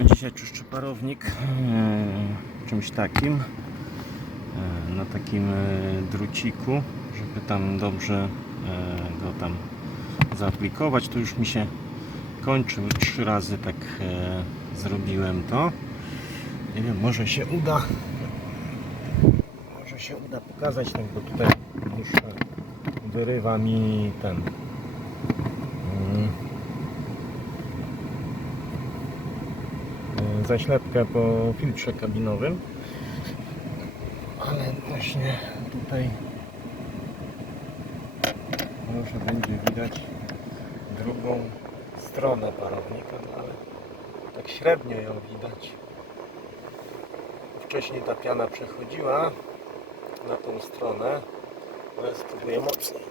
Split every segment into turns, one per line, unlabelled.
Dzisiaj czyszczę parownik e, czymś takim e, na takim e, druciku, żeby tam dobrze e, go tam zaaplikować. To już mi się kończy. Już trzy razy tak e, zrobiłem to. Nie wiem, może się uda. Może się uda pokazać, tak, bo tutaj już e, wyrywa mi ten. mm, e, zaślepkę po filtrze kabinowym. Ale właśnie tutaj może będzie widać drugą stronę parownika, no ale tak średnio ją widać. Wcześniej ta piana przechodziła na tą stronę, ale spróbuję mocniej.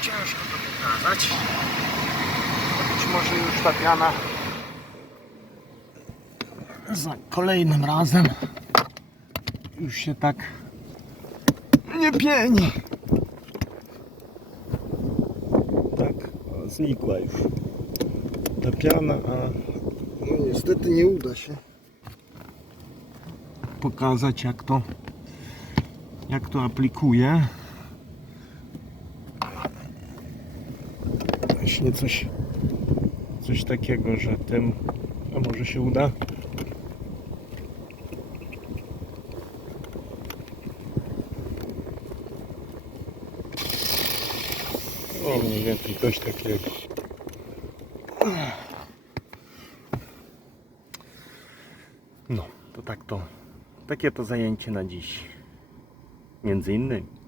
Ciężko to pokazać. Być może już ta piana za kolejnym razem już się tak nie pieni. Tak, znikła już ta piana, a no niestety nie uda się pokazać jak to jak to aplikuje. Właśnie coś coś takiego, że tym a może się uda? O mniej więcej coś takiego. No to tak to takie to zajęcie na dziś. Między innymi